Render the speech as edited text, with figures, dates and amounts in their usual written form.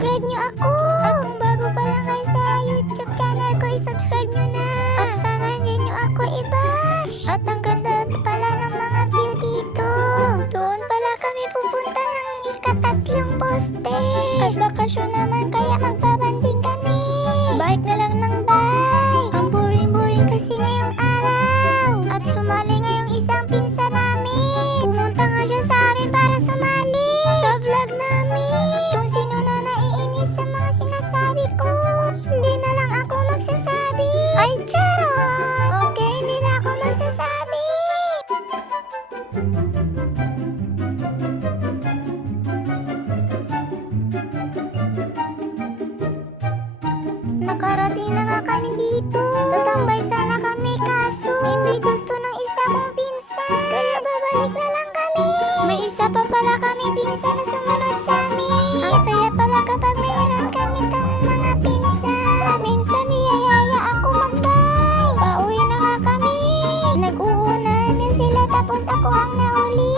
i-subscribe nyo ako. At kung bago pa lang kayo sa YouTube channel ko, i-subscribe nyo na. At sana hindi nyo ako i-bash. At ang ganda pala ng mga view dito. Doon pala kami pupunta ng ika-3 poste. At bakasyon naman kaya magbabanding kami. Bike na lang ng bike. Ang boring-boring kasi ngayong araw. At sumali ngayong isang pinsan namin. Pumunta nga siya sa amin para sumali sa vlog namin. Kung sino na naiinis sa mga sinasabi ko, hindi na lang ako magsasabi. Ay, charot! Okay, hindi na ako magsasabi. Nakarating na nga kami dito. Tatambay sana kami kaso hindi gusto ng isa kong pinsan. Kaya babalik na lang kami. May isa pa pala kami pinsan na sumunod sa amin. Ang saya pala kapag mayroon ganitong mga pinsan. Minsan niyayaya ako magbay. Pauwi na nga kami. Nag-uunahan din sila tapos ako ang nauli.